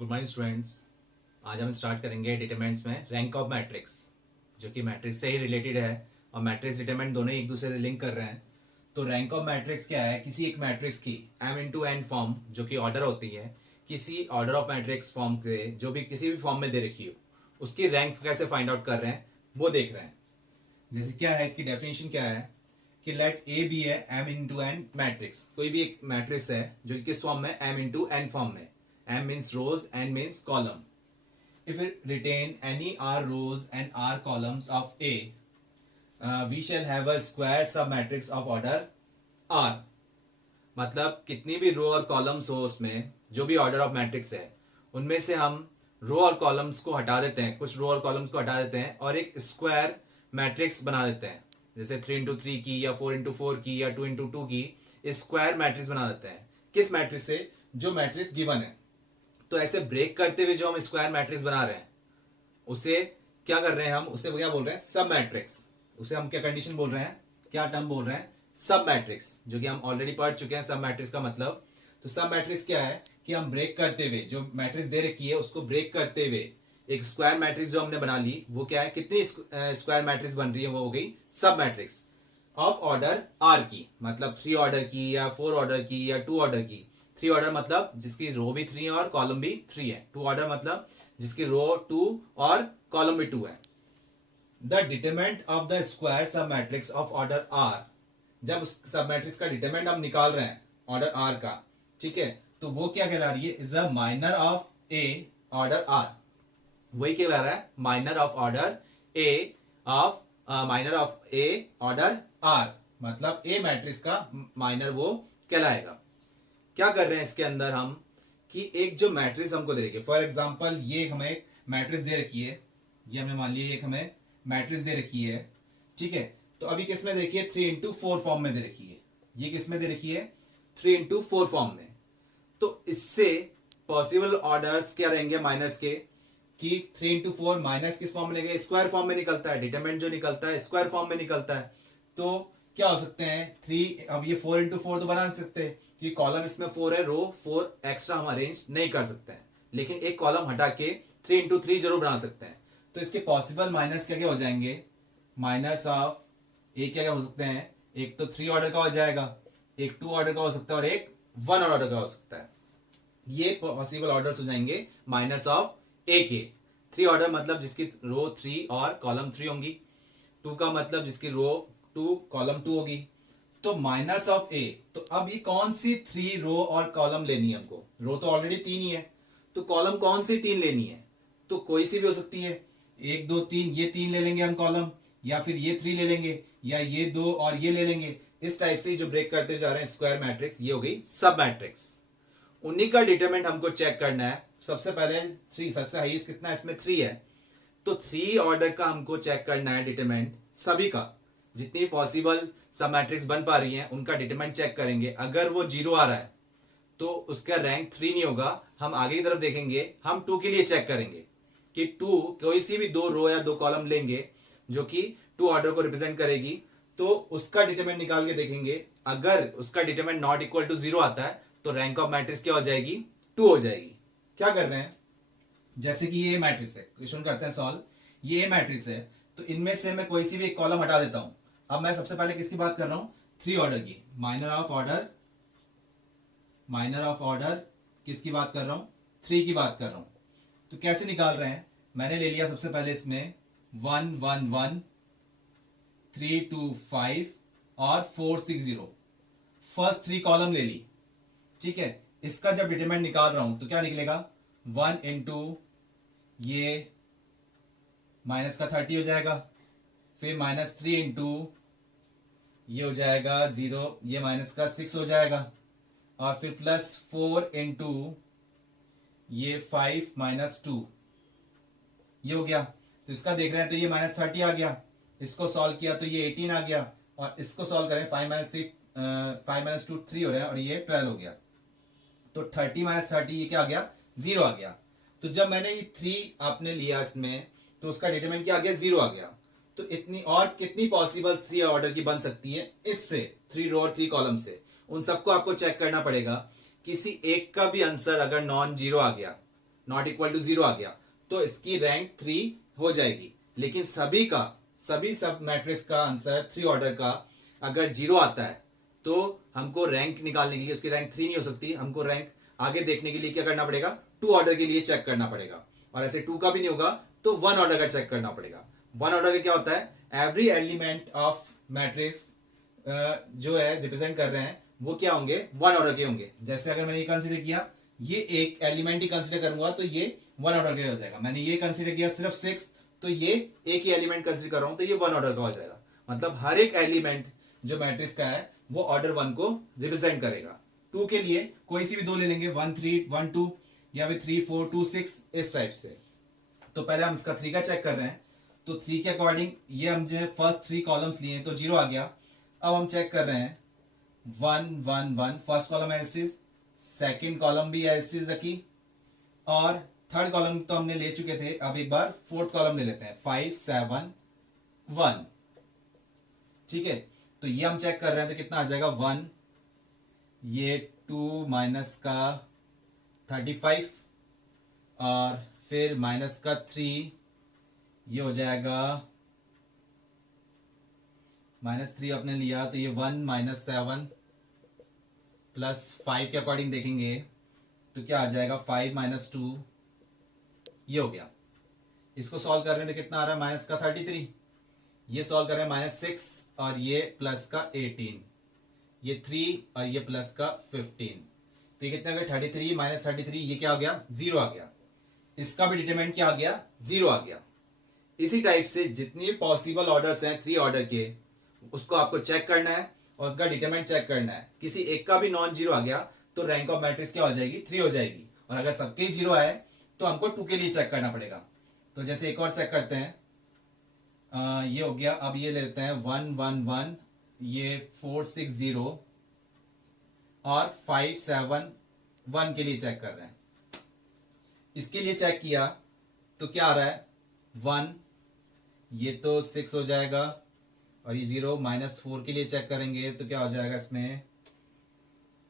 Good morning students. आज हम start करेंगे डिटरमिनेंट्स में रैंक ऑफ मैट्रिक्स, जो कि मैट्रिक्स से ही रिलेटेड है और मैट्रिक्स डिटरमिनेंट दोनों एक दूसरे से लिंक कर रहे हैं। तो रैंक ऑफ मैट्रिक्स क्या है? किसी एक मैट्रिक्स की m इंटू एन फॉर्म, जो कि ऑर्डर होती है, किसी ऑर्डर ऑफ मैट्रिक्स फॉर्म के जो भी किसी भी फॉर्म में दे रखी हो, उसकी रैंक कैसे फाइंड आउट कर रहे हैं वो देख रहे हैं। जैसे क्या है, इसकी डेफिनेशन क्या है कि लेट ए बी है m इंटू एन मैट्रिक्स। कोई भी एक मैट्रिक्स है जो कि किस फॉर्म में, m इंटू एन फॉर्म में। m means rows, n means column. If we retain any r rows and r columns of A, we shall have a square submatrix of order r. मतलब कितनी भी रो और columns हो उसमें, जो भी order of matrix है, उनमें से हम रो और कॉलम्स को हटा देते हैं, कुछ रो और कॉलम्स को हटा देते हैं और एक स्क्वायर मैट्रिक्स बना देते हैं। जैसे 3 इंटू 3 की या 4 इंटू 4 की या 2 इंटू 2 की स्क्वायर मैट्रिक्स बना देते हैं। किस मैट्रिक्स से? जो मैट्रिक्स गिवन है। तो ऐसे ब्रेक करते हुए जो हम स्क्वायर मैट्रिक्स बना रहे हैं, उसे क्या कर रहे हैं हम? उसे क्या बोल रहे हैं? सब मैट्रिक्स। उसे हम क्या कंडीशन बोल रहे हैं, क्या टर्म बोल रहे हैं? सब मैट्रिक्स, जो कि हम ऑलरेडी पढ़ चुके हैं सब मैट्रिक्स का मतलब। तो सब मैट्रिक्स क्या है कि हम ब्रेक करते हुए जो मैट्रिक्स दे रखी है उसको ब्रेक करते हुए एक स्क्वायर मैट्रिक्स जो हमने बना ली, वो क्या है, कितनी स्क्वायर मैट्रिक्स बन रही है, वो हो गई सब मैट्रिक्स ऑफ ऑर्डर आर की। मतलब 3 ऑर्डर की या 4 ऑर्डर की या 2 ऑर्डर की। 3 ऑर्डर मतलब जिसकी रो भी 3 है और कॉलम भी 3 है। 2 ऑर्डर मतलब जिसकी रो 2 और कॉलम भी 2 है। The determinant of the square sub matrix of order are. जब उस सब मैट्रिक्स का डिटरमिनेंट हम निकाल रहे हैं ऑर्डर आर का, ठीक है, तो वो क्या कहला रही है? Is a minor of A order R. वही क्या कह रहा है? Minor of order A of minor of A order R, मतलब ए मैट्रिक्स का माइनर वो कहलाएगा। क्या कर रहे हैं इसके अंदर हम कि एक जो मैट्रिक्स हमको दे रखी है, फॉर एग्जांपल ये हमें एक मैट्रिक्स दे रखी है, ये हमने मान लिया एक हमें मैट्रिक्स दे रखी है, ठीक है। तो अभी किस में दे रखी है? 3 इंटू 4 फॉर्म में दे रखी है। ये किस में दे रखी है? 3 इंटू 4 फॉर्म में। तो इससे पॉसिबल ऑर्डर्स क्या रहेंगे माइनर्स के, कि 3 इंटू 4 माइनस किस फॉर्म में लेंगे? स्क्वायर फॉर्म में निकलता है। डिटरमिनेंट जो निकलता है स्क्वायर फॉर्म में निकलता है। तो क्या हो सकते हैं? 3, अब ये 4 इंटू 4 तो बना नहीं सकते क्योंकि कॉलम इसमें 4 है, रो 4 एक्स्ट्रा हम अरेंज नहीं कर सकते हैं, लेकिन एक कॉलम हटा के 3 इंटू 3 जरूर बना सकते हैं। तो इसके पॉसिबल माइनर्स क्या क्या हो जाएंगे? माइनर्स ऑफ ए क्या क्या हो सकते हैं? एक तो 3 ऑर्डर का हो जाएगा, एक 2 ऑर्डर का हो सकता है और एक 1 ऑर्डर का हो सकता है। ये पॉसिबल ऑर्डर्स हो जाएंगे माइनर्स ऑफ ए के। 3 ऑर्डर मतलब जिसकी रो 3 और कॉलम 3 होंगी। 2 का मतलब जिसकी रो 2 कॉलम 2 होगी। तो माइनर्स ऑफ ए, तो अब ये कौन सी 3 रो और कॉलम लेनी है हमको? रो तो ऑलरेडी 3 ही है, तो कॉलम कौन सी 3 लेनी है? तो कोई सी भी हो सकती है, 1 2 3, ये 3 ले लेंगे हम कॉलम, या फिर ये 3 ले लेंगे, या ये 2 और ये ले लेंगे। इस टाइप से जो ब्रेक करते जा रहे हैं स्क्वायर मैट्रिक्स, ये हो गई सब मैट्रिक्स। उन्हीं का डिटरमिनेंट हमको चेक करना है। सबसे पहले 3, सबसे हाईएस्ट कितना है इसमें? 3 है। तो 3 ऑर्डर का हमको चेक करना है डिटरमिनेंट, सभी का। जितनी पॉसिबल सब मैट्रिक्स बन पा रही हैं उनका डिटरमिनेंट चेक करेंगे। अगर वो 0 आ रहा है तो उसका रैंक 3 नहीं होगा। हम आगे की तरफ देखेंगे, हम 2 के लिए चेक करेंगे कि 2 कोई सी भी 2 रो या 2 कॉलम लेंगे जो कि 2 ऑर्डर को रिप्रेजेंट करेगी, तो उसका डिटरमिनेंट निकाल के देखेंगे। अगर उसका डिटरमिनेंट नॉट इक्वल टू 0 आता है तो रैंक ऑफ मैट्रिक्स क्या हो जाएगी? 2 हो जाएगी। क्या कर रहे हैं? जैसे कि ये मैट्रिक्स है, क्वेश्चन करते हैं सॉल्व। ये मैट्रिक्स है, तो इनमें से मैं कोई सी भी एक कॉलम हटा देता हूं। अब मैं सबसे पहले किसकी बात कर रहा हूं? 3 ऑर्डर की। Minor of order, minor of order किसकी बात कर रहा हूं? 3 की बात कर रहा हूं। तो कैसे निकाल रहे हैं? मैंने ले लिया सबसे पहले इसमें 1 1 1, 3 2 5 और 4 6 0। फर्स्ट 3 कॉलम ले ली, ठीक है। इसका जब डिटरमिनेंट निकाल रहा हूं तो क्या निकलेगा? 1 इंटू ये माइनस का 30 हो जाएगा, फिर माइनस 3 इंटू ये हो जाएगा 0, ये माइनस का 6 हो जाएगा, और फिर प्लस 4 इंटू ये 5 माइनस 2, ये हो गया। तो इसका देख रहे हैं तो ये माइनस 30 आ गया। इसको सॉल्व किया तो ये 18 आ गया, और इसको सॉल्व करें 5 माइनस 2 3 हो रहा है, और ये 12 हो गया। तो 30 माइनस 30 ये क्या आ गया? 0 आ गया। तो जब मैंने ये 3 आपने लिया इसमें, तो उसका डिटरमिनेंट क्या आ गया? 0 आ गया। तो इतनी और कितनी पॉसिबल 3 ऑर्डर की बन सकती है इससे? 3 रो और 3 कॉलम से। उन सबको आपको चेक करना पड़ेगा। किसी एक का भी आंसर अगर नॉन जीरो आ गया नॉट इक्वल टू 0 आ गया, तो इसकी रैंक 3 हो जाएगी। लेकिन सभी सब मैट्रिक्स का आंसर 3 ऑर्डर का अगर 0 आता है तो हमको रैंक निकालने के लिए, उसकी रैंक 3 नहीं हो सकती, हमको रैंक आगे देखने के लिए क्या करना पड़ेगा, 2 ऑर्डर के लिए चेक करना पड़ेगा। और ऐसे 2 का भी नहीं होगा तो 1 ऑर्डर का चेक करना पड़ेगा। 1 ऑर्डर का क्या होता है, एवरी एलिमेंट ऑफ मैट्रिक्स जो है रिप्रेजेंट कर रहे हैं वो क्या होंगे, 1 ऑर्डर के होंगे। जैसे अगर मैंने ये कंसीडर किया, ये एक एलिमेंट ही कंसीडर करूंगा तो ये 1 ऑर्डर का हो जाएगा। मैंने ये कंसीडर किया सिर्फ 6, तो ये एक ही एलिमेंट कंसीडर कर रहा हूं तो ये 1 ऑर्डर का हो जाएगा। मतलब हर एक एलिमेंट जो मैट्रिक्स का है वो ऑर्डर 1 को रिप्रेजेंट करेगा। 2 के लिए कोई सी भी 2 ले लेंगे, 1 3 1 2 या फिर 3 4 2 6 इस टाइप से। तो पहले हम इसका 3 का चेक कर रहे हैं, तो 3 के अकॉर्डिंग ये हमने फर्स्ट 3 कॉलम्स लिए तो 0 आ गया। अब हम चेक कर रहे हैं 1 1 1, first column as it is, second column भी एज इट इज रखी, और थर्ड कॉलम तो हमने ले चुके थे। अब एक बार फोर्थ कॉलम ले लेते हैं, 5 7 1। ठीक है, तो ये हम चेक कर रहे हैं तो कितना आ जाएगा 1, ये 2 माइनस का 35, और फिर माइनस का 3, ये हो जाएगा -3 आपने लिया तो ये 1 माइनस 7 प्लस 5 के अकॉर्डिंग देखेंगे तो क्या आ जाएगा 5 माइनस 2, ये हो गया। इसको सॉल्व कर रहे हैं तो कितना आ रहा है, माइनस का 33, ये सॉल्व कर रहे हैं -6 और ये प्लस का 18, ये 3 और ये प्लस का 15, तो ये कितना आ गया 33 माइनस 33, ये क्या आ गया 0 आ गया। इसका भी डिटरमिनेंट क्या आ गया, 0 आ गया। इसी टाइप से जितनी भी पॉसिबल ऑर्डर्स हैं 3 ऑर्डर के, उसको आपको चेक करना है और उसका डिटरमिनेंट चेक करना है। किसी एक का भी नॉन 0 आ गया तो रैंक ऑफ मैट्रिक्स क्या हो जाएगी, 3 हो जाएगी। और अगर सबके 0 आए तो हमको 2 के लिए चेक करना पड़ेगा। तो जैसे एक और चेक करते हैं, ये हो गया। अब ये ले लेते हैं 1 1 1, ये 4 6 0 और 5 7 1 के लिए चेक कर रहे हैं। इसके लिए चेक किया तो क्या आ रहा है 1, ये तो 6 हो जाएगा, और ये 0 -4 के लिए चेक करेंगे तो क्या हो जाएगा इसमें,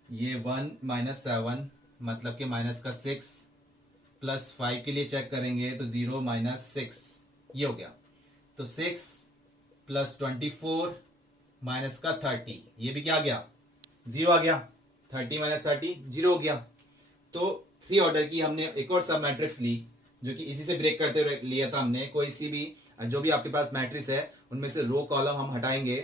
ये 1 माइनस 7 मतलब कि माइनस का 6, प्लस 5 के लिए चेक करेंगे तो 0 माइनस 6, ये हो गया। तो 6 प्लस 24 माइनस का 30, ये भी क्या आ गया 0 आ गया। 30 माइनस 30 0 हो गया। तो 3 ऑर्डर की हमने एक और सब मैट्रिक्स ली जो कि इसी से ब्रेक करते हुए लिया था हमने। कोई सी भी जो भी आपके पास मैट्रिक्स है उनमें से रो कॉलम हम हटाएंगे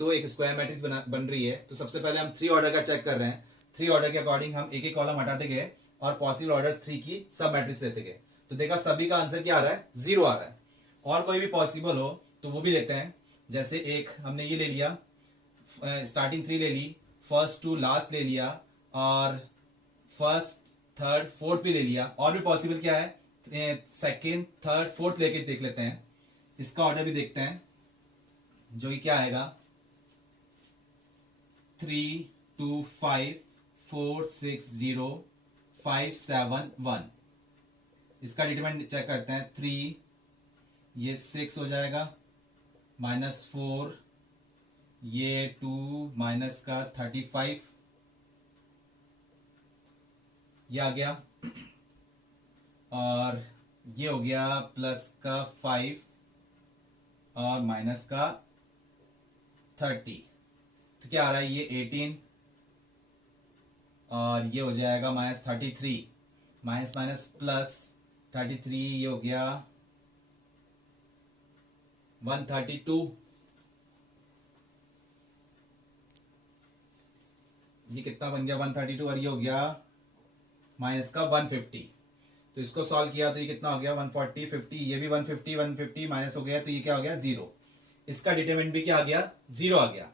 तो एक स्क्वायर मैट्रिक्स बन रही है। तो सबसे पहले हम 3 ऑर्डर का चेक कर रहे हैं। 3 ऑर्डर के अकॉर्डिंग हम एक एक कॉलम हटाते गए और पॉसिबल ऑर्डर 3 की सब मैट्रिक्स लेते गए। तो देखा सभी का आंसर क्या आ रहा है, 0 आ रहा है। और कोई भी पॉसिबल हो तो वो भी लेते हैं। जैसे एक हमने ये ले लिया, स्टार्टिंग 3 ले ली, फर्स्ट टू लास्ट ले लिया, और फर्स्ट थर्ड फोर्थ भी ले लिया। और भी पॉसिबल क्या है, सेकेंड थर्ड फोर्थ लेके देख लेते हैं। इसका ऑर्डर भी देखते हैं जो कि क्या आएगा, 3 2 5 4 6 0 5 7 1। इसका डिटरमिनेंट चेक करते हैं, 3 ये 6 हो जाएगा, -4 ये 2 माइनस का 35, ये आ गया, और ये हो गया प्लस का 5 और माइनस का 30। तो क्या आ रहा है, ये 18 और ये हो जाएगा -33, माइनस माइनस प्लस 33, ये हो गया 132। ये कितना बन गया 132, और ये हो गया माइनस का 150। तो इसको सॉल्व किया तो ये कितना हो गया 140 50, ये भी 150 150 माइनस हो गया तो ये क्या हो गया 0। इसका डिटरमिनेंट भी क्या आ गया 0 आ गया।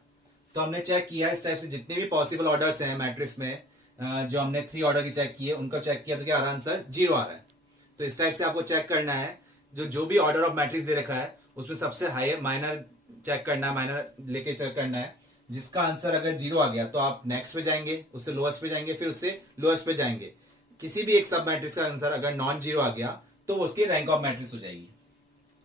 तो हमने चेक किया इस टाइप से जितने भी पॉसिबल ऑर्डर्स हैं मैट्रिक्स में, जो हमने 3 ऑर्डर की चेक किए उनका चेक किया तो क्या आ रहा है आंसर 0 आ रहा है। तो इस टाइप से आपको चेक करना है, जो भी ऑर्डर ऑफ मैट्रिक्स दे रखा है उसमें सबसे हाई माइनर चेक करना है, माइनर लेके चेक करना है। जिसका आंसर अगर 0 आ गया तो आप नेक्स्ट पे जाएंगे, उससे लोएस्ट पे जाएंगे, फिर उससे लोएस्ट पे जाएंगे। किसी भी एक सब मैट्रिक्स का आंसर अगर नॉन 0 आ गया तो वो उसकी रैंक ऑफ मैट्रिक्स हो जाएगी।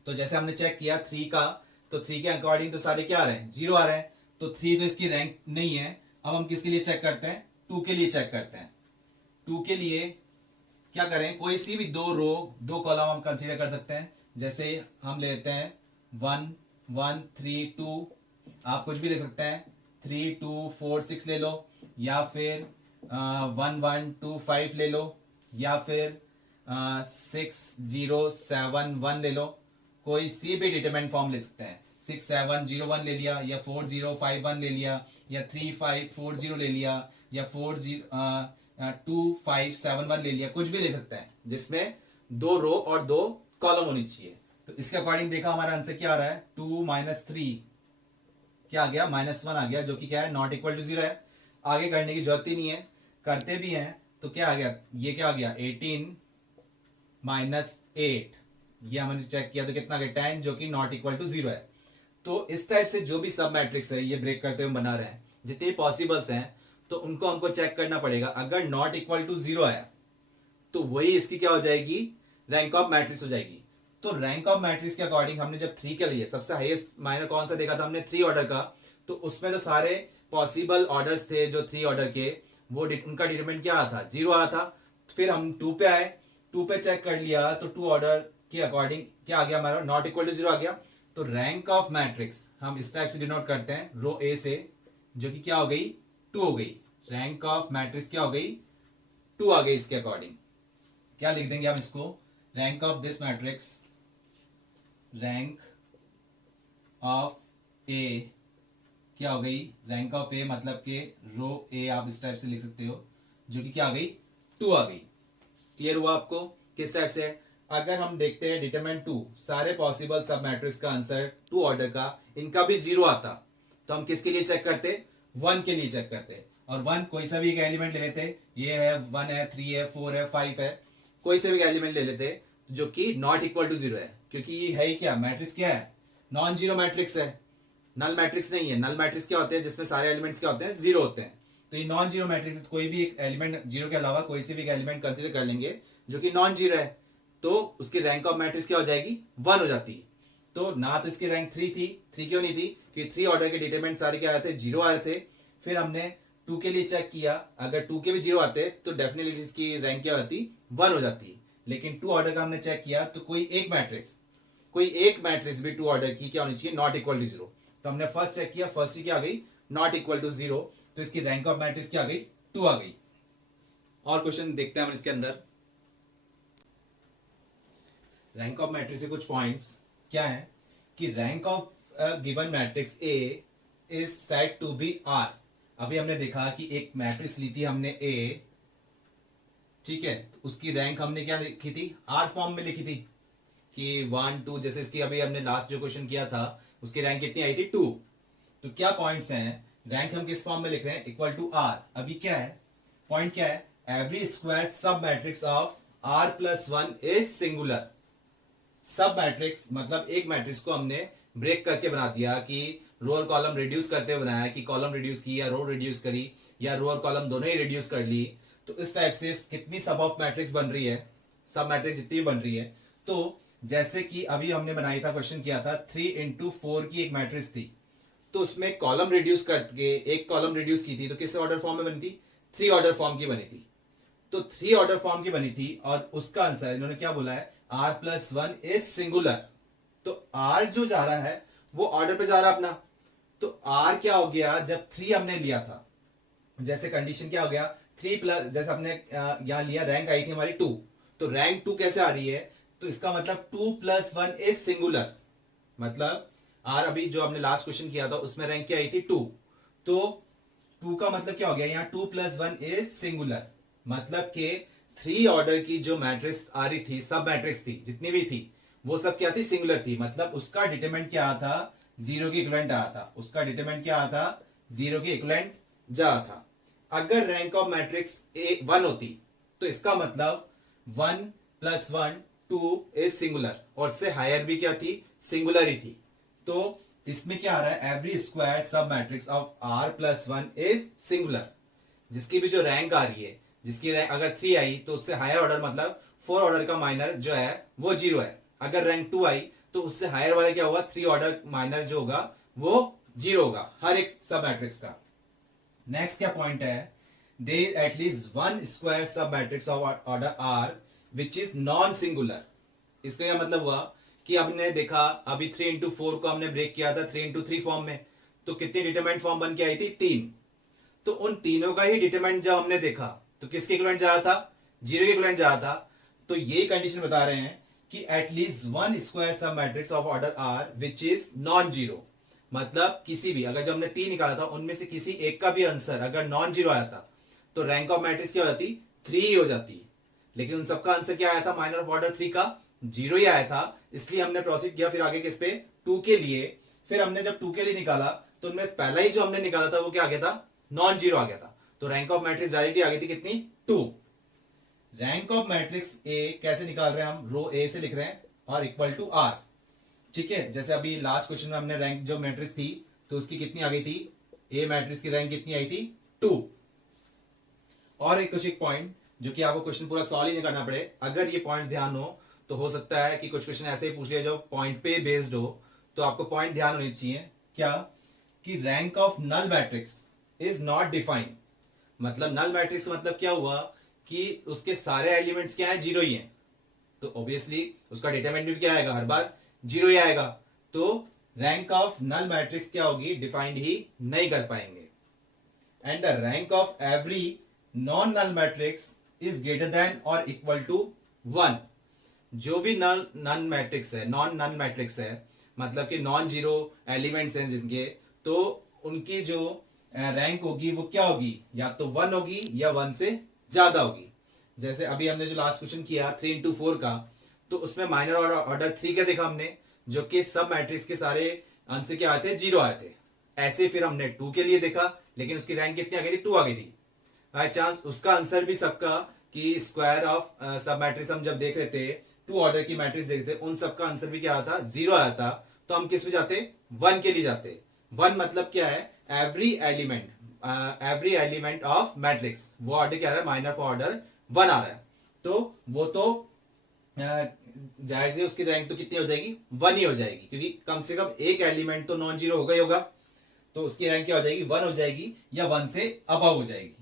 तो जैसे हमने चेक किया 3 का, तो 3 के अकॉर्डिंग तो सारे क्या आ रहे हैं 0 आ रहे हैं, तो 3 तो इसकी रैंक नहीं है। अब हम किसके लिए चेक करते हैं, 2 के लिए चेक करते हैं। 2 के लिए क्या करें, कोई सी भी दो रो दो कॉलम हम कंसीडर कर सकते हैं। जैसे हम लेते हैं 1 1 3 2, आप कुछ भी ले सकते हैं, 3 2 4 6 ले लो, या फिर 1 1 2 5 ले लो, या फिर 6 0 7 1 ले लो। कोई सी भी डिटरमिनेंट फॉर्म ले सकते हैं। 6 7 0 1 ले लिया, या 4 0 5 1 ले लिया, या 3 5 4 0 ले लिया, या 4 0 2 5 7 1 ले लिया, कुछ भी ले सकते हैं जिसमें दो रो और दो कॉलम होनी चाहिए। तो इसके अकॉर्डिंग देखा हमारा आंसर क्या आ रहा है, 2 -3 क्या आ गया, -1 आ गया, जो कि क्या है, नॉट इक्वल टू 0 है। आगे करने की जरूरत ही नहीं है, करते भी हैं तो क्या आ गया, ये क्या आ गया, 18 -8, ये हमने चेक किया तो कितना गया, 10, जो कि नॉट इक्वल टू 0 है। तो इस टाइप से जो भी सब मैट्रिक्स है ये ब्रेक करते हुए बना रहे हैं, जितने पॉसिबल्स हैं तो उनको हमको चेक करना पड़ेगा। अगर नॉट इक्वल टू 0 आया तो वही इसकी क्या हो जाएगी, रैंक ऑफ मैट्रिक्स हो जाएगी। तो रैंक ऑफ मैट्रिक्स के अकॉर्डिंग हमने जब 3 के लिए सबसे हाईएस्ट माइनर कौन सा देखा था हमने, 3 ऑर्डर का, तो उसमें जो सारे पॉसिबल ऑर्डर्स थे जो 3 ऑर्डर के, वो उनका डिटरमिनेंट क्या आया था, 0 आया था। फिर हम 2 पे आए, 2 पे चेक कर लिया तो 2 ऑर्डर के अकॉर्डिंग क्या आ गया हमारा, नॉट इक्वल टू 0 आ गया। तो रैंक ऑफ मैट्रिक्स हम इस टाइप से डिनोट करते हैं, रो ए से, जो कि क्या हो गई, 2 हो गई। रैंक ऑफ मैट्रिक्स क्या हो गई, 2 आ गई। इसके अकॉर्डिंग क्या लिख देंगे हम इसको, rank of this matrix, rank of A क्या हो गई, रैंक ऑफ ए मतलब के रो ए आप इस टाइप से लिख सकते हो, जो कि क्या आ गई, 2 आ गई। क्लियर हुआ आपको किस टाइप से। अगर हम देखते हैं डिटरमिनेंट 2, सारे पॉसिबल सब मैट्रिक्स का आंसर 2 ऑर्डर का, इनका भी 0 आता, तो हम किसके लिए चेक करते, 1 के लिए चेक करते। और 1 कोई सा भी एक एलिमेंट ले लेते, ये है 1 है 3 है 4 है 5 है, कोई से भी एलिमेंट ले लेते जो कि नॉट इक्वल टू 0 है, क्योंकि ये है ही क्या, मैट्रिक्स क्या है, नॉन जीरो मैट्रिक्स है, नल मैट्रिक्स नहीं है। नल मैट्रिक्स क्या होते हैं, जिसमें सारे एलिमेंट्स क्या होते हैं, 0 होते हैं। तो ये नॉन जीरो मैट्रिक्स, कोई भी एक एलिमेंट 0 के अलावा कोई से भी एक एलिमेंट कंसीडर कर लेंगे जो कि नॉन जीरो है, तो उसकी रैंक ऑफ मैट्रिक्स क्या हो जाएगी, 1 हो जाती है। तो ना तो इसकी रैंक 3 थी, 3 क्यों नहीं थी, क्योंकि 3 ऑर्डर के डिटरमिनेंट सारे क्या आए थे, 0 आए थे। फिर हमने 2 के लिए चेक किया, अगर 2 के भी 0 आते तो डेफिनेटली इसकी रैंक क्या होती, 1 हो जाती। लेकिन 2 ऑर्डर का हमने चेक किया तो कोई एक मैट्रिक्स भी 2 ऑर्डर की क्या होनी चाहिए, नॉट इक्वल टू 0। तो हमने फर्स्ट चेक किया, फर्स्ट ही क्या आ गई, नॉट इक्वल टू 0, तो इसकी रैंक ऑफ मैट्रिक्स क्या आ गई, 2 आ गई। और क्वेश्चन देखते हैं हम इसके अंदर। रैंक ऑफ मैट्रिक्स के कुछ पॉइंट्स क्या है कि rank of given matrix A is said to be R. अभी हमने देखा कि एक मैट्रिक्स ली थी हमने ए, ठीक है, तो उसकी रैंक हमने क्या लिखी थी, आर फॉर्म में लिखी थी कि 1 2, जैसे इसकी अभी हमने लास्ट जो क्वेश्चन किया था उसकी रैंक कितनी आई थी, 2। तो क्या पॉइंट्स हैं, रैंक हम किस फॉर्म में लिख रहे हैं, इक्वल टू आर। अभी क्या है पॉइंट, क्या है, every square sub matrix of R plus 1 is singular. Sub matrix मतलब एक मैट्रिक्स को हमने ब्रेक करके बना दिया कि रो और कॉलम रिड्यूस करते हुए बनाया, कि कॉलम रिड्यूस की या रो रिड्यूस करी, या रो और कॉलम दोनों ही रिड्यूस कर ली। तो इस टाइप से कितनी सब ऑफ मैट्रिक्स बन रही है, सब मैट्रिक्स जितनी बन रही है। तो जैसे कि अभी हमने बनाई था, क्वेश्चन किया था 3 into 4 की एक मैट्रिक्स थी, तो उसमें कॉलम रिड्यूस करके एक कॉलम रिड्यूस की थी, तो किस ऑर्डर फॉर्म में बनी थी, 3 ऑर्डर फॉर्म की बनी थी। तो 3 ऑर्डर फॉर्म की बनी थी और उसका आंसर इन्होंने क्या बोला है, r प्लस 1 इज सिंगुलर। तो r जो जा रहा है वो ऑर्डर पे जा रहा है अपना। तो r क्या हो गया, जब 3 हमने लिया था, जैसे कंडीशन क्या हो गया, 3 प्लस, जैसे हमने यहां लिया, रैंक आई थी हमारी 2, तो रैंक 2 कैसे आ रही है, तो इसका मतलब 2 + 1 इज सिंगुलर। मतलब आर अभी जो हमने लास्ट क्वेश्चन किया था उसमें रैंक क्या आई थी, 2। तो 2 का मतलब क्या हो गया, यहाँ 2 + 1 इज सिंगुलर। मतलब के 3 ऑर्डर की जो मैट्रिक्स आ रही थी, सब मैट्रिक्स थी जितनी भी थी, वो सब क्या थी, सिंगुलर थी। मतलब उसका डिटरमिनेंट क्या आता था, 0 के इक्विवेलेंट आया था। उसका डिटरमिनेंट क्या आता था, 0 के इक्विवेलेंट जा था। अगर रैंक ऑफ मैट्रिक्स ए 1 होती तो इसका मतलब 1 + 1 2 इज सिंगुलर, और से हायर भी क्या थी, सिंगुलर ही थी। तो इसमें क्या आ रहा है, every square sub matrix of r + 1 is singular. जिसकी भी जो रैंक आ रही है, जिसकी रैंक अगर 3 आई तो उससे हायर ऑर्डर मतलब 4 ऑर्डर का माइनर जो है वो 0 है। अगर रैंक 2 आई तो उससे हायर वाला क्या होगा, 3 ऑर्डर माइनर जो होगा वो 0 होगा हर एक सब मैट्रिक्स का। नेक्स्ट क्या पॉइंट है, there is at least one square sub matrix of order R which is non singular. इसका क्या मतलब हुआ कि हमने देखा अभी 3 इंटू 4 को हमने ब्रेक किया था 3 इंटू 3 फॉर्म में, तो कितनी डिटरमिनेंट फॉर्म बन के आई थी 3। तो उन तीनों का ही डिटरमिनेंट जब हमने देखा तो किसके इक्विवेलेंट जा रहा था, 0 के इक्विवेलेंट जा रहा था। तो ये कंडीशन बता रहे हैं कि at least one square sub matrix of order R which is non zero, मतलब किसी भी, अगर जब हमने 3 निकाला था उनमें से किसी एक का भी आंसर अगर नॉन जीरो आया था तो रैंक ऑफ मैट्रिक्स क्या हो जाती, 3 ही हो जाती। लेकिन उन सबका आंसर क्या आया था, माइनर ऑफ ऑर्डर 3 का 0 ही आया था, इसलिए हमने प्रोसीड किया फिर आगे किस पे, 2 के लिए। फिर हमने जब 2 के लिए निकाला तो उनमें पहला ही जो हमने निकाला था वो क्या आ गया था, नॉन जीरो आ गया था। तो रैंक ऑफ मैट्रिक्स डायरेक्टली आ गई थी कितनी, 2। रैंक ऑफ मैट्रिक्स ए कैसे निकाल रहे हैं हम, रो ए से लिख रहे हैं और इक्वल टू आर। ठीक है, जैसे अभी लास्ट क्वेश्चन में हमने रैंक जो मैट्रिक्स थी तो उसकी कितनी आ गई थी, ए मैट्रिक्स की रैंक कितनी आई थी, 2। और एक कुछ एक पॉइंट जो कि आपको क्वेश्चन पूरा सॉल्व ही नहीं करना पड़े, अगर ये पॉइंट ध्यान हो तो सकता है कि कुछ क्वेश्चन ऐसे ही पूछ लिया जो पॉइंट पे बेस्ड हो, तो आपको पॉइंट ध्यान होनी चाहिए क्या, कि rank of null matrix is not defined. मतलब नल मैट्रिक्स मतलब क्या हुआ कि उसके सारे एलिमेंट्स क्या है, 0 ही हैं, तो ऑब्वियसली उसका डिटरमिनेंट भी क्या आएगा, हर बार 0 ही आएगा। तो रैंक ऑफ नल मैट्रिक्स क्या होगी, डिफाइंड ही नहीं कर पाएंगे। And the rank of every non null matrix is greater than और इक्वल टू 1। जो भी नन मैट्रिक्स है, नॉन नल मैट्रिक्स है, मतलब कि नॉन जीरो एलिमेंट्स हैं जिनके, तो उनकी जो रैंक होगी वो क्या होगी, या तो 1 होगी या 1 से ज्यादा होगी। जैसे अभी हमने जो लास्ट क्वेश्चन किया 3 इंटू 4 का, तो उसमें माइनर ऑर्डर 3 का देखा हमने, जो कि सब मैट्रिक्स के सारे आंसर क्या आए थे, 0 आए थे। ऐसे फिर हमने 2 के लिए देखा, लेकिन उसकी रैंक कितनी आ गई थी, 2 आ गई थी। बाय चांस उसका आंसर भी सबका कि स्क्वायर ऑफ सब मैट्रिक्स हम जब देख रहे थे, 2 ऑर्डर की मैट्रिक्स देख रहे थे, उन सबका आंसर भी क्या आता, 0 आया था। तो हम किस में जाते, 1 के लिए जाते। 1 मतलब क्या है, एवरी एलिमेंट ऑफ मैट्रिक्स, वो ऑर्डर क्या आ रहा है, माइनर फॉर ऑर्डर 1 आ रहा है। तो वो तो जाहिर से उसकी रैंक तो कितनी हो जाएगी, 1 ही हो जाएगी, क्योंकि कम से कम एक एलिमेंट तो नॉन जीरो होगा ही होगा, तो उसकी रैंक क्या हो जाएगी, 1 हो जाएगी या 1 से अबव हो जाएगी।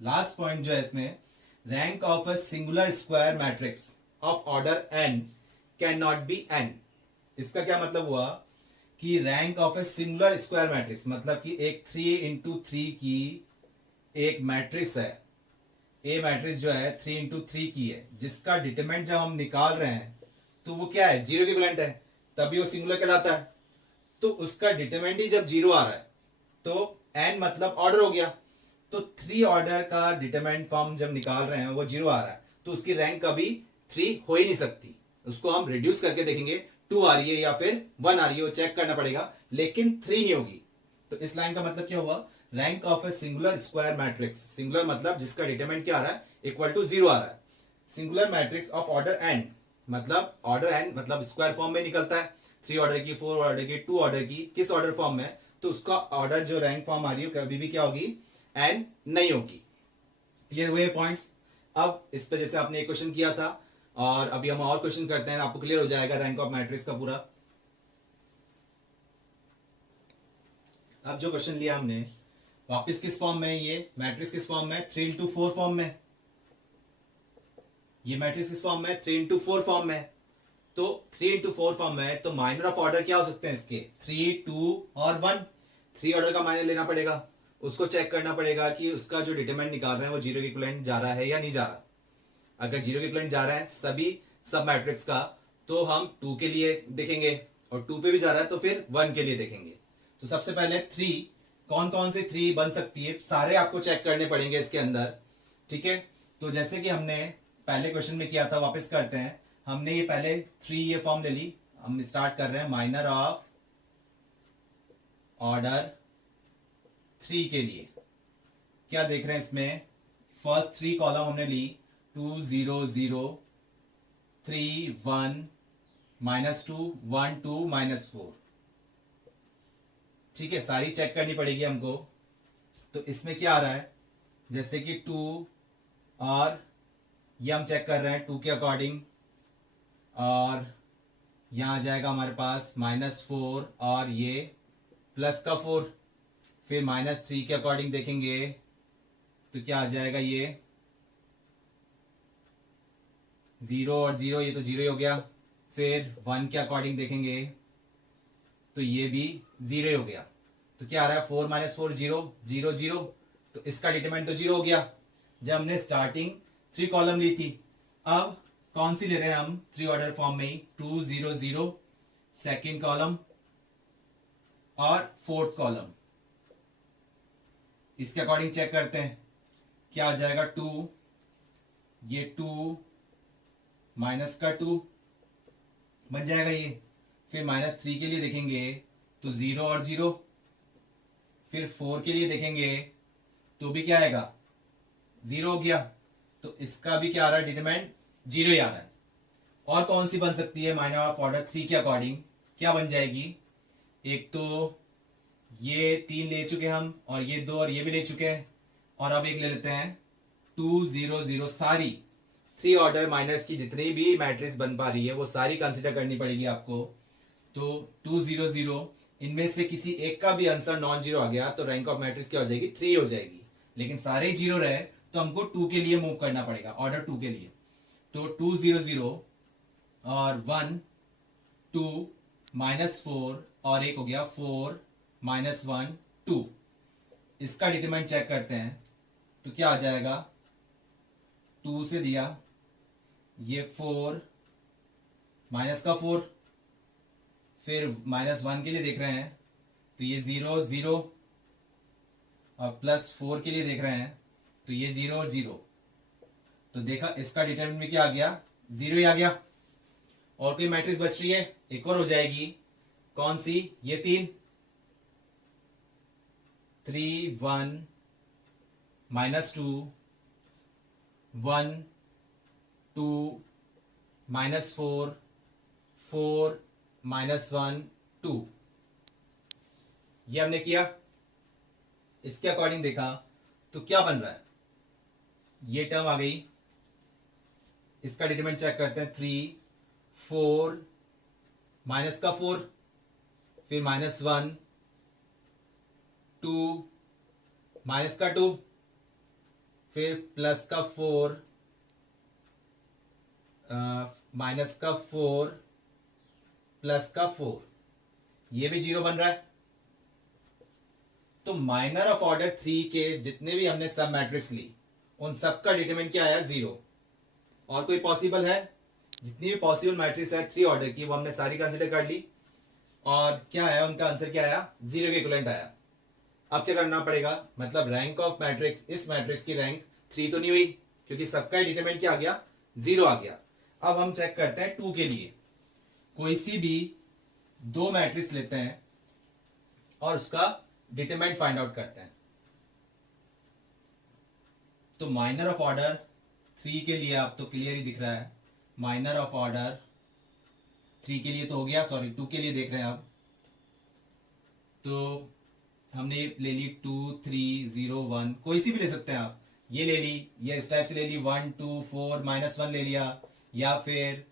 लास्ट पॉइंट जो है इसमें, rank of a singular square matrix of order n can not be n। इसका क्या मतलब हुआ कि rank of a singular square matrix, मतलब कि एक 3 इंटू 3 की एक मैट्रिक्स है, ए मैट्रिक्स जो है 3 इंटू 3 की है, जिसका डिटरमिनेंट जब हम निकाल रहे हैं तो वो क्या है, 0 के इक्विवेलेंट है, तभी वो सिंगुलर कहलाता है। तो उसका डिटरमिनेंट ही जब 0 आ रहा है तो n मतलब ऑर्डर हो गया, तो 3 ऑर्डर का डिटरमिनेंट फॉर्म जब निकाल रहे हैं वो 0 आ रहा है, तो उसकी रैंक कभी 3 हो ही नहीं सकती। उसको हम रिड्यूस करके देखेंगे, 2 आ रही है या फिर 1 आ रही है, वो चेक करना पड़ेगा, लेकिन 3 नहीं होगी। तो इस लाइन का मतलब क्या हुआ, rank of a singular square matrix, singular मतलब जिसका डिटरमिनेंट क्या आ रहा है, इक्वल टू 0 आ रहा है, singular matrix of order n, मतलब ऑर्डर n मतलब स्क्वायर फॉर्म में निकलता है, 3 ऑर्डर की, 4 ऑर्डर की, 2 ऑर्डर की, किस ऑर्डर फॉर्म में, तो उसका ऑर्डर जो रैंक फॉर्म आ रही है कभी भी क्या होगी, n नहीं होगी। क्लियर हुए पॉइंट्स। अब इस पे जैसे आपने एक क्वेश्चन किया था और अभी हम और क्वेश्चन करते हैं, आपको क्लियर हो जाएगा रैंक ऑफ मैट्रिक्स का पूरा। अब जो क्वेश्चन लिया हमने वापस किस फॉर्म में, ये मैट्रिक्स किस फॉर्म में, 3 इंटू 4 फॉर्म में, ये मैट्रिक्स किस फॉर्म में, 3 इंटू 4 फॉर्म में। तो 3 इंटू 4 फॉर्म में तो माइनर ऑफ ऑर्डर क्या हो सकते हैं इसके, 3, 2 और 1। 3 ऑर्डर का माइनर लेना पड़ेगा, उसको चेक करना पड़ेगा कि उसका जो डिटरमिनेंट निकाल रहे हैं वो 0 के इक्विवेलेंट जा रहा है या नहीं जा रहा। अगर 0 के इक्विवेलेंट जा रहा है सभी सब मैट्रिक्स का, तो हम 2 के लिए देखेंगे, और 2 पे भी जा रहा है तो फिर 1 के लिए देखेंगे। तो सबसे पहले 3, कौन कौन से 3 बन सकती है, सारे आपको चेक करने पड़ेंगे इसके अंदर। ठीक है, तो जैसे कि हमने पहले क्वेश्चन में किया था, वापस करते हैं। हमने ये पहले 3 ये फॉर्म ले ली, हम स्टार्ट कर रहे हैं माइनर ऑफ ऑर्डर 3 के लिए। क्या देख रहे हैं इसमें, फर्स्ट 3 कॉलम हमने ली, 2 0 0 3 1 -2 1 2 -4। ठीक है, सारी चेक करनी पड़ेगी हमको। तो इसमें क्या आ रहा है, जैसे कि 2 और ये हम चेक कर रहे हैं 2 के अकॉर्डिंग, और यहां आ जाएगा हमारे पास -4 और ये प्लस का 4। फिर -3 के अकॉर्डिंग देखेंगे तो क्या आ जाएगा, ये 0 और 0, ये तो 0 ही हो गया। फिर 1 के अकॉर्डिंग देखेंगे तो ये भी 0 ही हो गया। तो क्या आ रहा है, 4 माइनस 4 0 0 0, तो इसका डिटरमिनेंट तो 0 हो गया जब हमने स्टार्टिंग 3 कॉलम ली थी। अब कौन सी ले रहे हैं हम, 3 ऑर्डर फॉर्म में ही, 2 0 0 सेकेंड कॉलम और फोर्थ कॉलम। इसके अकॉर्डिंग चेक करते हैं क्या आ जाएगा, 2, ये 2 माइनस का 2 बन जाएगा ये। फिर -3 के लिए देखेंगे तो 0 और 0। फिर 4 के लिए देखेंगे तो भी क्या आएगा, 0 हो गया। तो इसका भी क्या आ रहा है, डिटरमिनेंट 0 ही आ रहा है। और कौन सी बन सकती है माइनर ऑफ ऑर्डर 3 के अकॉर्डिंग, क्या बन जाएगी, एक तो ये 3 ले चुके हम, और ये 2 और ये भी ले चुके हैं, और अब एक ले लेते हैं 2 0 0। सारी 3 ऑर्डर माइनर्स की जितनी भी मैट्रिक्स बन पा रही है वो सारी कंसिडर करनी पड़ेगी आपको। तो 2 0 0, इनमें से किसी एक का भी आंसर नॉन जीरो आ गया तो रैंक ऑफ मैट्रिक्स क्या हो जाएगी, 3 हो जाएगी। लेकिन सारे जीरो रहे तो हमको 2 के लिए मूव करना पड़ेगा, ऑर्डर 2 के लिए। तो 2 0 0 और 1 2 -4 और एक हो गया 4 -1 2। इसका डिटरमिनेंट चेक करते हैं तो क्या आ जाएगा, 2 से दिया, ये 4 माइनस का 4, फिर -1 के लिए देख रहे हैं तो ये 0 0, और +4 के लिए देख रहे हैं तो ये 0 और 0। तो देखा इसका डिटरमिनेंट में क्या आ गया, 0 ही आ गया। और कोई मैट्रिक्स बच रही है, एक और हो जाएगी, कौन सी, ये 3 3 1 -2 1 2 -4 4 -1 2। ये हमने किया। इसके अकॉर्डिंग देखा तो क्या बन रहा है, ये टर्म आ गई। इसका डिटरमिनेंट चेक करते हैं, 3 4 माइनस का 4, फिर -1 2 माइनस का 2, फिर प्लस का 4 माइनस का 4 प्लस का 4, ये भी 0 बन रहा है। तो माइनर ऑफ ऑर्डर 3 के जितने भी हमने सब मैट्रिक्स ली उन सबका डिटरमिनेंट क्या आया, 0। और कोई पॉसिबल है, जितनी भी पॉसिबल मैट्रिक्स है 3 ऑर्डर की वो हमने सारी कंसिडर कर ली, और क्या आया, उनका आंसर क्या आया, 0 के इक्विवेलेंट आया। अब क्या करना पड़ेगा, मतलब रैंक ऑफ मैट्रिक्स, इस मैट्रिक्स की रैंक 3 तो नहीं हुई क्योंकि सबका डिटरमिनेंट क्या आ गया, 0 आ गया। अब हम चेक करते हैं 2 के लिए, कोई सी भी 2 मैट्रिक्स लेते हैं और उसका डिटरमिनेंट फाइंड आउट करते हैं। तो माइनर ऑफ ऑर्डर 3 के लिए आप तो क्लियर ही दिख रहा है, माइनर ऑफ ऑर्डर 3 के लिए तो हो गया, सॉरी 2 के लिए देख रहे हैं आप। तो हमने ले ली 2 3 0 1, कोई सी भी ले सकते हैं आप, ये ले ली, ये इस टाइप से ले ली 1 2 4 -1 ले लिया, या फिर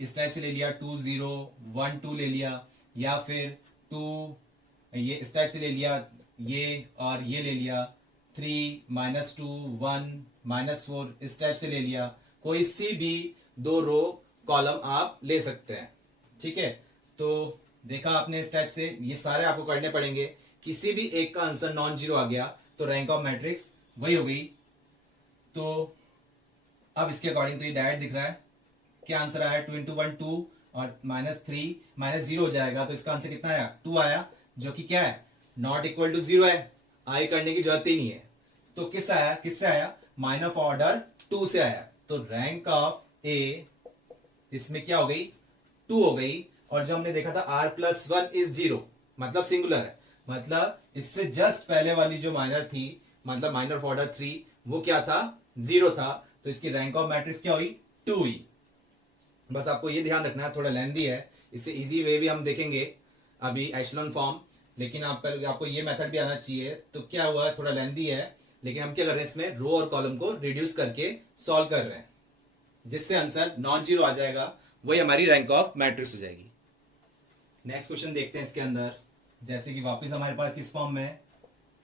इस टाइप से ले लिया 2 0 1 2 ले लिया, या फिर 2 ये इस टाइप से ले लिया, ये और ये ले लिया, 3 -2 1 -4 इस टाइप से ले लिया। कोई सी भी 2 रो कॉलम आप ले सकते हैं, ठीक है। तो देखा आपने इस टाइप से, ये सारे आपको करने पड़ेंगे। किसी भी एक का आंसर नॉन जीरो आ गया तो रैंक ऑफ मैट्रिक्स वही हो गई। तो अब इसके अकॉर्डिंग तो ये डायरेक्ट दिख रहा है, क्या आंसर आया, 2 × 1 2 और -3 -0 हो जाएगा, तो इसका आंसर कितना आया, 2 आया, जो कि क्या है, नॉट इक्वल टू 0 है, आई करने की जरूरत ही नहीं है। तो किस आया, किससे आया, माइनर ऑफ ऑर्डर 2 से आया। तो रैंक ऑफ ए इसमें क्या हो गई, 2 हो गई। और जो हमने देखा था r+1 इज 0, मतलब सिंगुलर है, मतलब इससे जस्ट पहले वाली जो माइनर थी, मतलब माइनर ऑफ ऑर्डर 3, वो क्या था, 0 था। तो इसकी रैंक ऑफ मैट्रिक्स क्या हुई, 2 हुई। बस आपको ये ध्यान रखना है, थोड़ा लेंदी है, इससे इजी वे भी हम देखेंगे अभी एशेलॉन फॉर्म, लेकिन आपको ये मेथड भी आना चाहिए। तो क्या हुआ, थोड़ा लेंदी है, लेकिन हम क्या कर रहे हैं, इसमें रो और कॉलम को रिड्यूस करके सॉल्व कर रहे हैं, जिससे आंसर नॉन जीरो आ जाएगा, वही हमारी रैंक ऑफ मैट्रिक्स हो जाएगी। नेक्स्ट क्वेश्चन देखते हैं इसके अंदर, जैसे कि वापस हमारे पास किस फॉर्म में,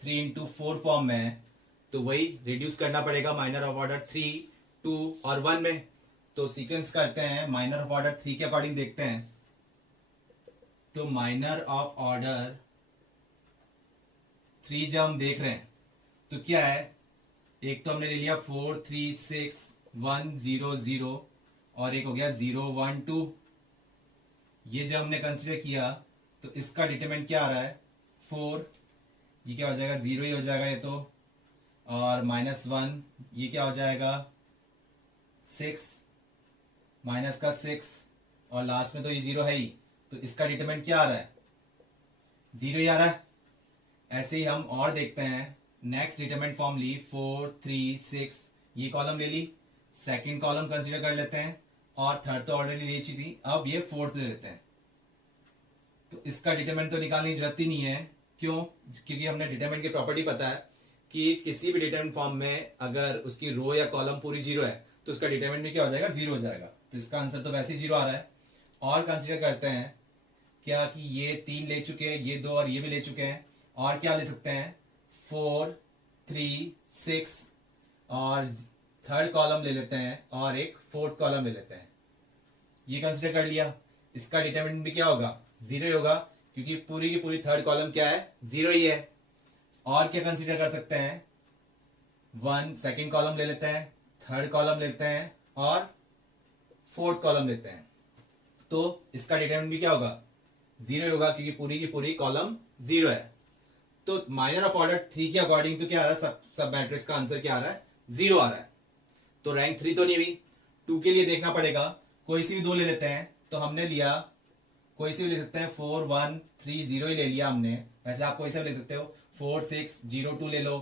3 × 4 फॉर्म में है। तो वही रिड्यूस करना पड़ेगा माइनर ऑफ ऑर्डर 3, 2 और 1 में। तो सीक्वेंस करते हैं, माइनर ऑफ ऑर्डर 3 के अकॉर्डिंग देखते हैं। तो माइनर ऑफ ऑर्डर 3 जब हम देख रहे हैं तो क्या है, एक तो हमने ले लिया 4 3 6 1 0 0 और एक हो गया 0 1 2। ये जब हमने कंसिडर किया तो इसका डिटरमिनेंट क्या आ रहा है 4, ये क्या हो जाएगा 0 ही हो जाएगा ये तो, और -1 ये क्या हो जाएगा 6, माइनस का 6 और लास्ट में तो ये 0 है ही, तो इसका डिटरमिनेंट क्या आ रहा है 0 ही आ रहा है। ऐसे ही हम और देखते हैं, नेक्स्ट डिटरमिनेंट फॉर्म ली 4 3 6, ये कॉलम ले ली, सेकंड कॉलम कंसीडर कर लेते हैं और थर्ड तो ऑलरेडी ले चुकी थी, अब ये फोर्थ ले लेते हैं। तो इसका डिटरमिनेंट तो निकालने की जरूरत ही नहीं है, क्यों, क्योंकि हमने डिटरमिनेंट की प्रॉपर्टी पता है कि किसी भी डिटरमिनेंट फॉर्म में अगर उसकी रो या कॉलम पूरी 0 है तो उसका डिटरमिनेंट में क्या हो जाएगा 0 हो जाएगा। तो इसका आंसर तो वैसे ही 0 आ रहा है। और कंसीडर करते हैं क्या कि ये 3 ले चुके हैं, ये 2 और ये भी ले चुके हैं, और क्या ले सकते हैं 4 3 6 और थर्ड कॉलम ले लेते हैं और एक फोर्थ कॉलम ले लेते हैं। ये कंसीडर कर लिया, इसका डिटरमिनेंट भी क्या होगा 0 ही होगा, क्योंकि पूरी की पूरी थर्ड कॉलम क्या है 0 ही है। और क्या कंसीडर कर सकते हैं 1 सेकंड कॉलम ले लेते हैं, थर्ड कॉलम लेते हैं और फोर्थ कॉलम लेते हैं, तो इसका डिटरमिनेंट भी क्या होगा 0 होगा, क्योंकि पूरी की पूरी कॉलम 0 है। तो माइनर ऑफ ऑर्डर 3 के अकॉर्डिंग तो क्या आ रहा है, सब मैट्रिक्स का आंसर क्या आ रहा है 0 आ रहा है। तो रैंक 3 तो नहीं हुई, 2 के लिए देखना पड़ेगा, कोई सी भी 2 ले लेते हैं। तो हमने लिया, कोई सी भी ले सकते हैं 4 1 3 0 ही ले लिया हमने, वैसे आप कोई सा भी ले सकते हो, 4 6 0 2 ले लो,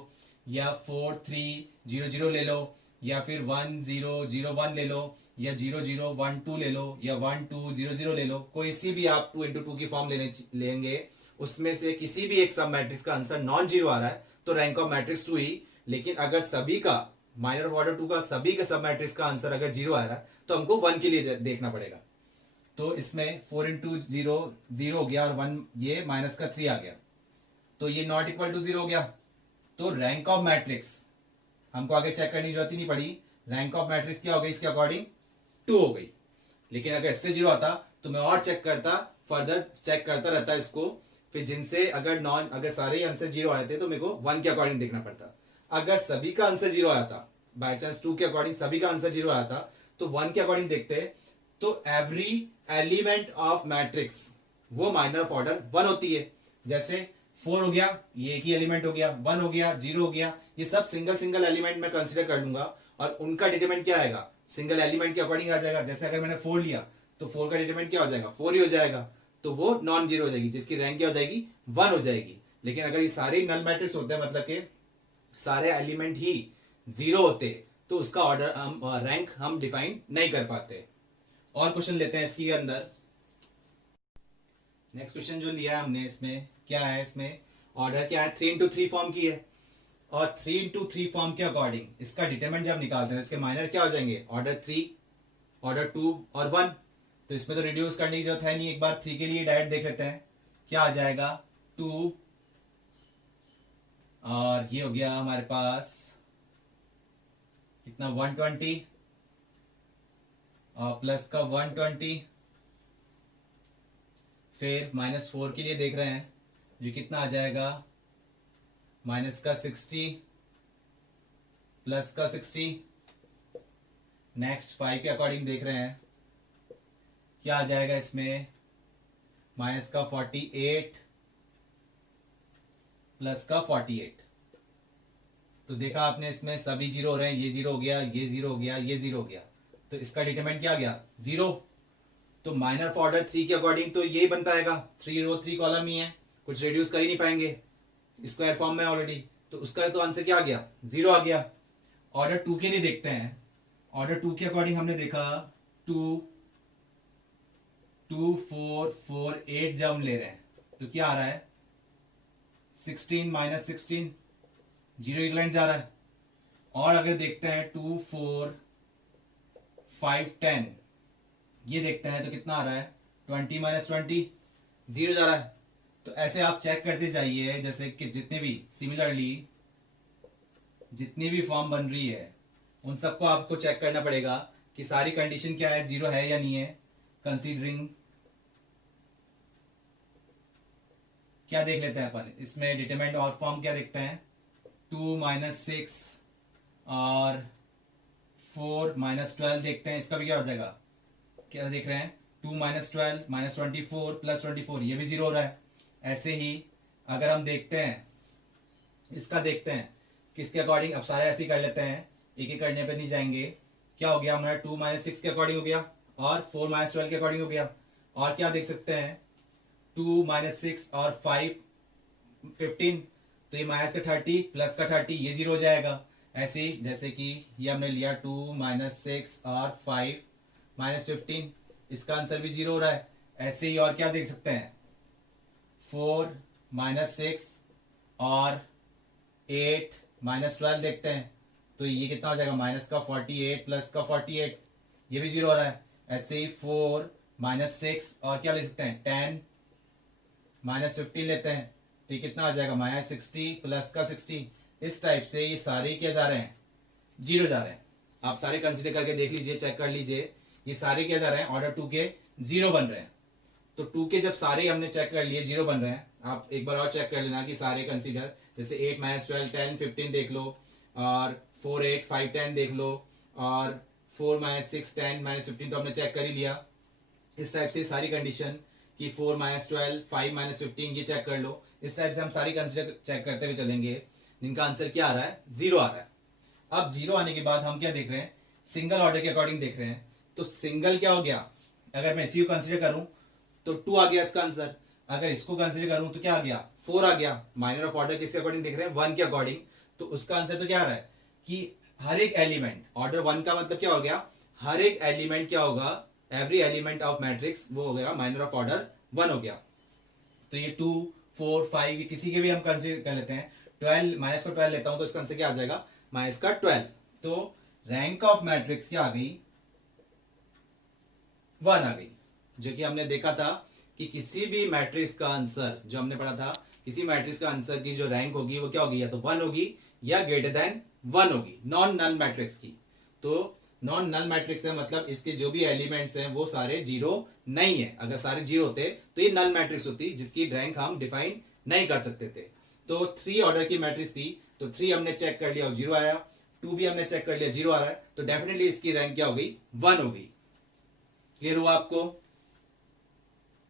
या 4 3 0 0 ले लो, या फिर 1 0 0 1 ले लो, या 0 0 1 2 ले लो, या 1 2 0 0 ले लो। कोई सी भी आप 2 into 2 की फॉर्म लेंगे, उसमें से किसी भी एक सब मैट्रिक्स का आंसर नॉन जीरो आ रहा है तो रैंक ऑफ मैट्रिक्स 2 ही। लेकिन अगर सभी का माइनर ऑफ ऑर्डर 2 का सभी का सब मैट्रिक्स का आंसर अगर 0 आ रहा है तो हमको 1 के लिए देखना पड़ेगा। तो इसमें 4 into 0 0 हो गया और 1 ये माइनस का 3 आ गया, तो ये नॉट इक्वल टू 0 हो गया। तो रैंक ऑफ मैट्रिक्स हमको आगे चेक करने की जरूरत ही नहीं पड़ी, रैंक ऑफ मैट्रिक्स क्या हो गई इसके अकॉर्डिंग 2 हो गई। लेकिन अगर इससे 0 आता तो मैं और चेक करता, फर्दर चेक करता रहता इसको, फिर जिनसे अगर सारे ही आंसर 0 आए थे तो मेरे को 1 के अकॉर्डिंग देखना पड़ता। अगर सभी का आंसर 0 आया था, बाय चांस 2 के अकॉर्डिंग सभी का आंसर 0 आया था, तो 1 के अकॉर्डिंग देखते, तो एवरी एलिमेंट ऑफ मैट्रिक्स वो माइनर ऑफ ऑर्डर 1 होती है। जैसे 4 हो गया, ये एक ही एलिमेंट हो गया, 1 हो गया, 0 हो गया, ये सब सिंगल सिंगल एलिमेंट में कंसिडर कर लूंगा और उनका डिटरमिनेंट क्या आएगा सिंगल एलिमेंट के अकॉर्डिंग आ जाएगा। जैसे अगर मैंने 4 लिया तो 4 का डिटरमिनेंट क्या हो जाएगा 4 ही हो जाएगा, तो वो नॉन जीरो हो जाएगी, जिसकी रैंक क्या हो जाएगी 1 हो जाएगी। लेकिन अगर ये सारे नल मैट्रिक्स होते हैं, मतलब के सारे एलिमेंट ही 0 होते, तो उसका ऑर्डर रैंक हम डिफाइन नहीं कर पाते। और क्वेश्चन लेते हैं इसके अंदर। नेक्स्ट क्वेश्चन जो लिया है हमने, इसमें क्या है, इसमें ऑर्डर क्या है 3 into 3 फॉर्म की है, और 3 into 3 फॉर्म के अकॉर्डिंग इसका डिटरमिनेंट जब निकालते हैं इसके माइनर क्या हो जाएंगे ऑर्डर 3, ऑर्डर 2 और 1। तो इसमें तो रिड्यूस करने की जरूरत है नहीं, एक बार 3 के लिए डायरेक्ट देख लेते हैं क्या आ जाएगा 2, और ये हो गया हमारे पास कितना 120 और प्लस का 120, फिर -4 के लिए देख रहे हैं जो कितना आ जाएगा माइनस का 60 प्लस का 60। नेक्स्ट 5 के अकॉर्डिंग देख रहे हैं क्या आ जाएगा इसमें माइनस का 48 प्लस का 48। तो देखा आपने इसमें सभी 0 हो रहे हैं, ये 0 हो गया, ये 0 हो गया, ये 0 हो गया, तो इसका डिटरमिनेंट क्या आ गया 0। तो माइनर ऑफ ऑर्डर 3 के अकॉर्डिंग तो यही बन पाएगा, 3 रो 3 कॉलम ही है, कुछ रिड्यूस कर ही नहीं पाएंगे स्क्वायर फॉर्म में ऑलरेडी, तो उसका तो आंसर क्या आ गया 0 आ गया। ऑर्डर 2 के लिए देखते हैं, ऑर्डर 2 के अकॉर्डिंग हमने देखा 2 2 4 4 8 जब हम ले रहे हैं तो क्या आ रहा है 16 -16 जीरो इक्वलेंट जा रहा है। और अगर देखते हैं 2 4 5 10 ये देखते हैं तो कितना आ रहा है 20 -20 0 जा रहा है। तो ऐसे आप चेक करते जाइए, जैसे कि जितने भी सिमिलरली जितनी भी फॉर्म बन रही है उन सबको आपको चेक करना पड़ेगा कि सारी कंडीशन क्या है, जीरो है या नहीं है। कंसीडरिंग क्या देख लेते हैं अपन इसमें, डिटरमिनेंट और फॉर्म क्या देखते हैं, 2 - 6 और 4 - 12 देखते हैं। इसका भी क्या हो जाएगा, क्या देख रहे हैं, 2 - 12 -24 + 24, ये भी जीरो हो रहा है। ऐसे ही अगर हम देखते हैं इसका, देखते हैं किसके अकॉर्डिंग, अब सारे ऐसे ही कर लेते हैं, एक एक करने पे नहीं जाएंगे। क्या हो गया हमारा, 2 - 6 के अकॉर्डिंग हो गया और 4 - 12 के अकॉर्डिंग हो गया। और क्या देख सकते हैं, 2 - 6 और 5 15, तो ये माइनस का 30 प्लस का 30, ये जीरो हो जाएगा। ऐसे ही जैसे कि ये हमने लिया 2 - 6 और 5 - 15, इसका आंसर भी जीरो हो रहा है। ऐसे ही और क्या देख सकते हैं, 4 - 6 और 8 - 12 देखते हैं, तो ये कितना हो जाएगा, माइनस का 48 प्लस का 48, ये भी जीरो हो रहा है। ऐसे ही 4 - 6 और क्या ले सकते हैं, 10 - 15 लेते हैं, तो ये कितना आ जाएगा, -60 प्लस का 60। इस टाइप से ये सारे क्या जा रहे हैं, जीरो जा रहे हैं। आप सारे कंसिडर करके देख लीजिए, चेक कर लीजिए, ये सारे क्या जा रहे हैं, ऑर्डर 2 के जीरो बन रहे हैं। तो 2 के जब सारे हमने चेक कर लिए जीरो बन रहे हैं, आप एक बार और चेक कर लेना कि सारे कंसीडर, जैसे 8 - 12 10 15 देख लो, और 4 8 5 10 देख लो, और 4 - 6 10 - 15 तो हमने चेक कर ही लिया। इस टाइप से सारी कंडीशन कि 4 - 12 5 - 15 ये चेक कर लो। इस टाइप से हम सारी कंसीडर चेक करते हुए चलेंगे, जिनका आंसर क्या आ रहा है, जीरो आ रहा है। अब जीरो आने के बाद हम क्या देख रहे हैं, सिंगल ऑर्डर के अकॉर्डिंग देख रहे हैं। तो सिंगल क्या हो गया, अगर मैं इसी को कंसीडर करूं तो 2 आ गया इसका आंसर। अगर इसको कंसीडर करूं तो क्या आ गया, 4 आ गया। माइनर ऑफ ऑर्डर किसके अकॉर्डिंग देख रहे हैं, 1 के अकॉर्डिंग, तो उसका आंसर तो क्या आ रहा है कि हर एक एलिमेंट, ऑर्डर 1 का मतलब क्या हो गया, हर एक एलिमेंट क्या होगा, एवरी एलिमेंट ऑफ मैट्रिक्स वो हो गया माइनर ऑफ ऑर्डर 1 हो गया। तो ये 2 4 5 किसी के भी हम कंसीडर कर लेते हैं। 12 माइनस का 12 लेता हूं तो इसका आंसर क्या आ जाएगा, माइनस का 12। तो रैंक ऑफ मैट्रिक्स क्या आ गई, 1 आ गई। जो कि हमने देखा था कि किसी भी मैट्रिक्स का आंसर, जो हमने पढ़ा था, किसी मैट्रिक्स का आंसर की जो रैंक होगी वो क्या होगी, या तो 1 होगी या ग्रेटर देन 1 होगी, नॉन नल मैट्रिक्स की। तो नॉन नल मैट्रिक्स है, मतलब इसके जो भी एलिमेंट्स हैं वो सारे जीरो नहीं है। अगर सारे जीरो होते तो ये नल मैट्रिक्स होती, जिसकी रैंक हम डिफाइन नहीं कर सकते थे। तो 3 ऑर्डर की मैट्रिक्स थी, तो 3 हमने चेक कर लिया और जीरो आया, 2 भी हमने चेक कर लिया, जीरो आ रहा है, तो डेफिनेटली इसकी रैंक क्या होगी, 1 होगी। क्लियर हुआ आपको।